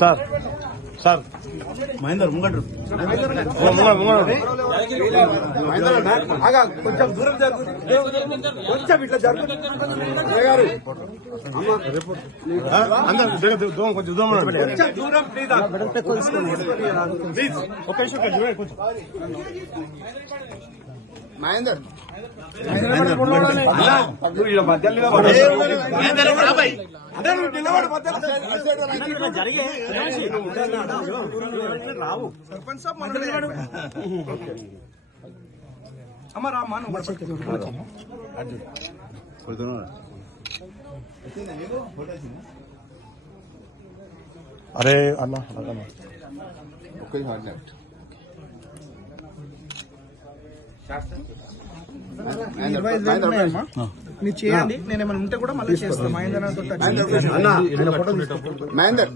Sir sir Mahender ముంగడు కొంచెం దూరం జరుగు, కొంచెం ఇట్లా జరుగు. కొంచెం దూరం ప్లీజ్. ఒక కొంచెం మహేందర్ అరే అన్న మీరు చేయండి, నేను ఏమైనా ఉంటే కూడా మళ్ళీ చేస్తాను. మహేందర్ మహేందర్